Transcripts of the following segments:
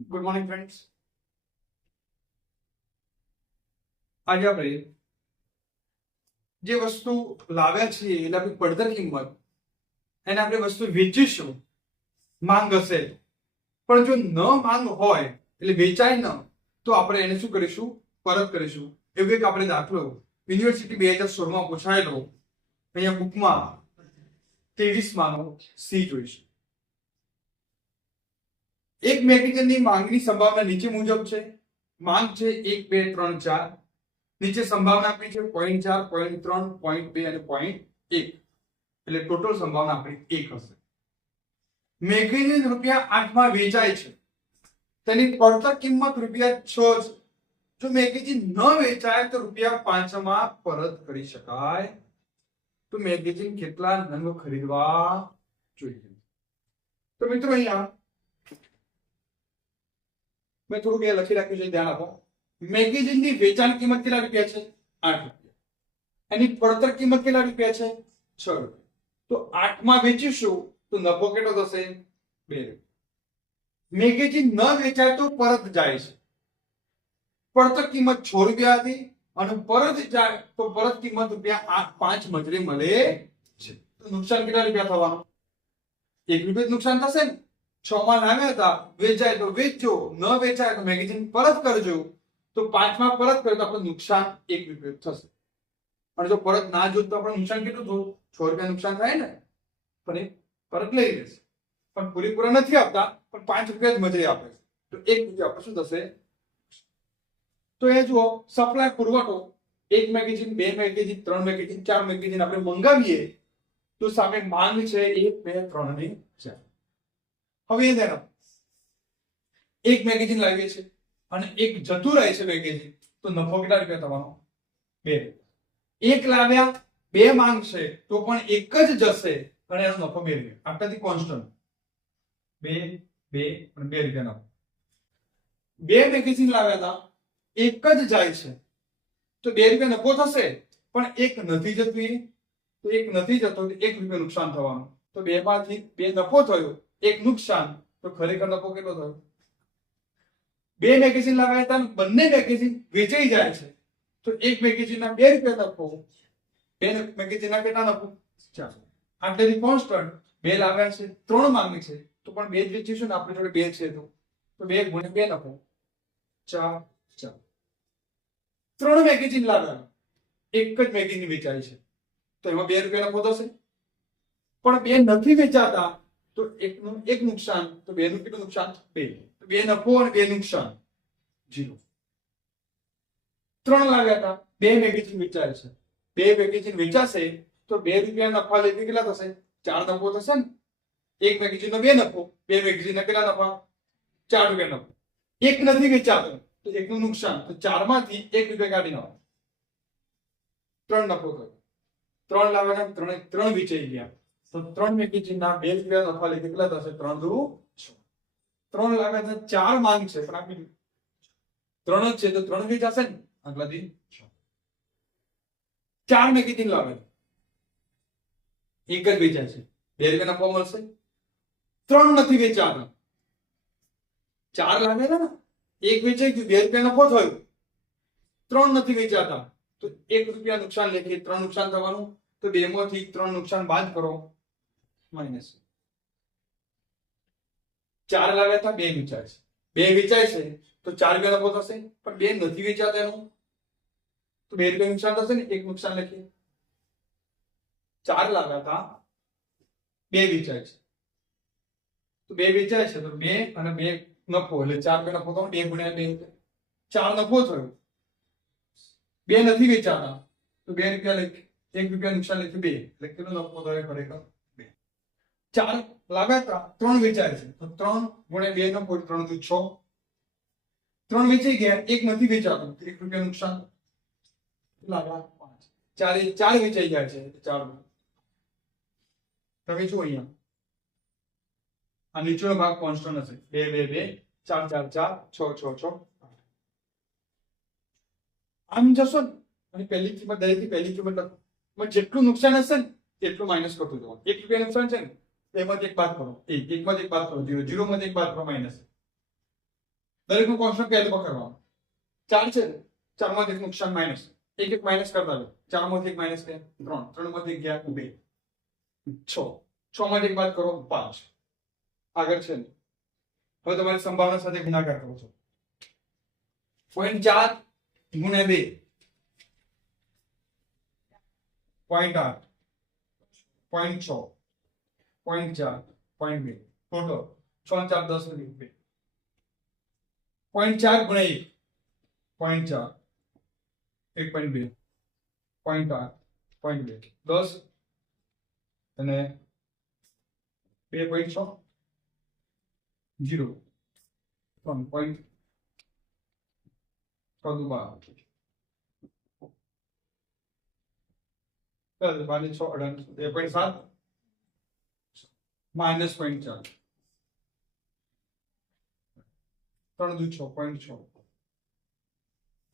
Good morning friends. આજે આપણે જે વસ્તુ લાવ્યા છીએ એટલે આપણી પડતર કિંમત, એને આપણે વસ્તુ વેચીશું માંગ હશે, પણ જો ન માંગ હોય એટલે વેચાય ન, તો આપણે એને શું કરીશું? પરત કરીશું. એવો એક આપણે દાખલો યુનિવર્સિટી 2016 માં પૂછાયેલો, અહીંયા બુકમાં 23 માનો સી જોઈશું. એક મેગેઝિનની માંગની સંભાવના નીચે મુજબ છે. માંગ છે 1, 2, 3, 4. નીચે સંભાવના આપી છે 0.4, 0.3, 0.2 અને 0.1. એટલે ટોટલ સંભાવના આપણી 1 હશે. મેગેઝિન ₹8 માં વેચાય છે, તેની પડતર કિંમત ₹6 છે. જો મેગેઝિન ન વેચાય તો ₹5 માં પરત કરી શકાય. તો મેગેઝિન કેટલા નંગ ખરીદવા જોઈએ? તો મિત્રો અહીંયા મેં થોડું બે લખી રાખ્યું છે, ધ્યાન આપો. મેગેઝિનની વેચાણ કિંમત કેટલા રૂપિયા છે? ₹8. એની પડતર કિંમત કેટલા રૂપિયા છે? ₹6. તો 8 માં વેચીશું તો નફો કેટલો થશે? ₹2. મેગેઝિન ન વેચાય તો પરત જાય છે. પડતર કિંમત ₹6 હતી અને પરત જાય તો પરત કિંમત ₹5 મજૂરી મળે છે. તો નુકસાન કેટલા રૂપિયા થવાનું? ₹1 નુકસાન થશે ને. 6 માં લાવ્યા હતા, વેચાય તો વેચજો, ન વેચાય તો મેગેઝિન પરત કરજો. તો 5 માં પરત કરે તો આપણે નુકસાન ₹1 થશે. અને જો પરત ના જો તો આપણે નુકસાન કેટલું થયું? ₹6 નુકસાન થાય ને. પણ એ પરત લઈ લેશે, પણ પૂરેપૂરા નથી આપતા, પણ ₹5 જ મજૂરી આપે છે. તો ₹1 આપણે શું થશે? તો એ જુઓ, સપ્લાય પુરવઠો 1 મેગેઝિન, 2 મેગેઝિન, 3 મેગેઝિન, 4 મેગેઝિન આપણે મંગાવીએ તો સામે માંગ છે 1, 2, 3 અને 4. હવે એ ધ્યાન, એક મેગેઝિન લાવીએ છીએ અને એક જતું રહે છે મેગેઝિન, તો નફો કેટલા રૂપિયા થવાનો? ₹2. એક લાવ્યા, 2 માંગ છે તો પણ એક જ જશે અને એનો નફો ₹2. આટલાથી કોન્સ્ટન્ટ 2, 2 અને ₹2 નફો. 2 મેગેઝિન લાવ્યા હતા, એક જ જાય છે તો ₹2 નફો થશે, પણ એક નથી જતું, તો એક નથી જતો તો ₹1 નુકસાન થવાનું. તો 2 માંથી 2 નફો થયો, 1 નુકસાન, તો ખરેખર નફો કેટલો થયો? 2 મેગેઝિન લાવ્યા હતા, બંને મેગેઝિન વેચાઈ જાય છે તો એક મેગેઝિનના ₹2 નફો, 2 મેગેઝિનના કેટલા નફો? 4. આટલેથી કોન્સ્ટન્ટ 2 લાવ્યા છે, 3 માંગ છે તો પણ 2 જ વેચીશું ને, આપણી જોડે 2 છે તો 2 ગુણ્યા 2 નફો 4. 3 મેગેઝિન લાવ્યા, એક જ મેગેઝિન વેચાય છે તો એમાં ₹2 નફો થશે, પણ 2 નથી વેચાતા તો એક નુકસાન, તો 2 નું કેટલું નુકસાન? 2. તો 2 નફો અને 2 નુકસાન 0. 3 લાવ્યા હતા, 2 મેગેઝિન વેચાય છે, 2 મેગેઝિન વેચાશે તો ₹2 નફા લેતી કેટલા થશે? 4 નફો થશે ને. એક મેગેઝિનનો 2 નફો, 2 મેગેઝિનના કેટલા નફા? ₹4 નફો. એક નથી વેચાતો તો 1 નું નુકસાન, તો 4 માંથી ₹1 કાઢી નાખો, 3 નફો થયો. 3 લાવ્યા, 3 વેચાઈ ગયા તો 3 મેગેઝિનના ₹2 નફા લેતી કેટલા થશે? 3 દુ 6. 3 લાવ્યા હતા, 4 માંગ છે પણ આપી 3 જ છે તો 3 વેચાશે ને, આટલાથી 6. 4 મેગેઝિન લાવે, એક જ વેચાય છે, ₹2 નફો મળશે. 3 નથી વેચાતા, 4 લાવ્યા હતા ને, એક વેચાઈ ગયું, ₹2 નફો થયો. 3 નથી વેચાતા તો ₹1 નુકસાન લેખીએ, 3 નુકસાન થવાનું. તો 2 માંથી 3 નુકસાન બાદ કરો, માઇનસ. 4 લાવ્યા હતા, 2 વેચાય છે, 2 વેચાય છે તો ₹4 નફો થશે, પણ 2 નથી વેચાતા એનું, તો ₹2 નુકસાન થશે ને, 1 નુકસાન લખીએ. 4 લાવ્યા હતા, 2 વેચાય છે તો 2 વેચાય છે તો 2 અને 2 નફો, એટલે ₹4 નફો થયો. 2 ગુણ્યા 2, 4 નફો થયો. 2 નથી વેચાતા તો ₹2 લખી, ₹1 નુકસાન લખી 2, એટલે કેટલો નફો થયો? ખરેખર 2. 4 લાવ્યા હતા, 3 વેચાય છે તો 3 ગુણ્યા 2 નફો, 3 દુ 6. 3 વેચાઈ ગયા, 1 નથી વેચાતું, ₹1 નુકસાન. લાવ્યા 5, 4 વેચાઈ ગયા છે 4. તમે જુઓ અહીંયા આ નીચેનો ભાગ કોન્સ્ટન્ટ હશે, 2, 2, 2, 4, 4, 4, 6, 6, 6. આમ જશો ને અને પહેલી કિંમત દરેકની પહેલી કિંમત લખો, જેટલું નુકસાન હશે ને એટલું માઇનસ કરતું જવાનું. ₹1 નુકસાન છે ને, એમાંથી 1 બાદ કરો, 1 માંથી 1 બાદ કરો, 0, 0 માંથી 1 બાદ કરો, માઇનસ. દરેકનું કોન્સ્ટન્ટ પહેલું પકડવાનું. 4 છે ને, 4 માંથી એક નુકસાન માઇનસ, એક માઇનસ કરતા જાઓ. 4 માંથી એક માઇનસ કે 3, 3 માંથી એક ગયા 2, 6, 6 માંથી એક બાદ કરો 5. આગળ છે ને, હવે તમારી સંભાવના સાથે ગુણાકાર કરો છો. 0.4 ગુણ્યા 2 0.8 0.6 0.4 0.2 ટોટલ 6 4 10 ને 2 0.4 ગુણ્યા 1 0.4 1.2 0.8 0.2 10 અને 2.6 0 3 point 12 2.7 માઇનસ 0.4 3 દુ 6 0.6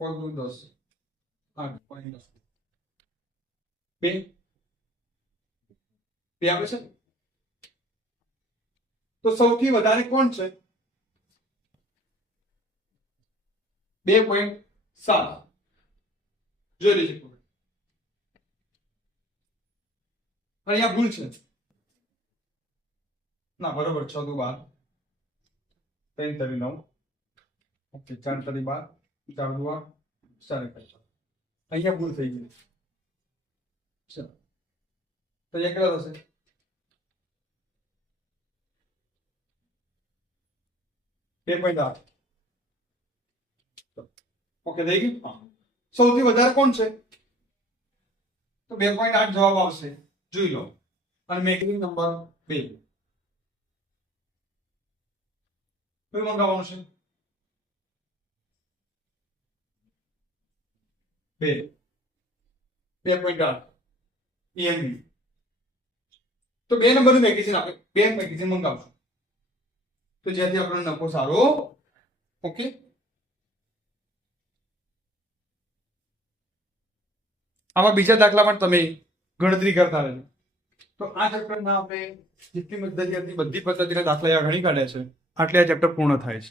4 દુ 10 8 માઇનસ 2 આવે છે. તો સૌથી વધારે કોણ છે? 2.7 જોઈ લેજો. અહીંયા ભૂલ છે ના, બરોબર. 6 દુ 12 3 તરી 9 ઓકે 4 તરી 12 4 દુ 8 4 1 અહીંયા ભૂલ થઈ ગઈ. ચલો તો અહીંયા કેટલા થશે? 2.8 ઓકે થઈ ગયું. સૌથી વધારે કોણ છે? તો 2.8 જવાબ આવશે. જોઈ લો. અને મેકિંગ નંબર 2 કયું મંગાવવાનું છે? 2.8 EMB. તો 2 નંબરનું મેગેઝિન આપણે 2 મેગેઝિન મંગાવશું તો જેથી આપણને નફો સારો. ઓકે આમાં બીજા દાખલા પણ તમે ગણતરી કરતા રહેજો. તો આ ચેપ્ટરમાં આપણે જેટલી પદ્ધતિ હતી બધી પદ્ધતિના દાખલા ઘણી કાઢ્યા છે. આટલે આ ચેપ્ટર પૂર્ણ થાય છે.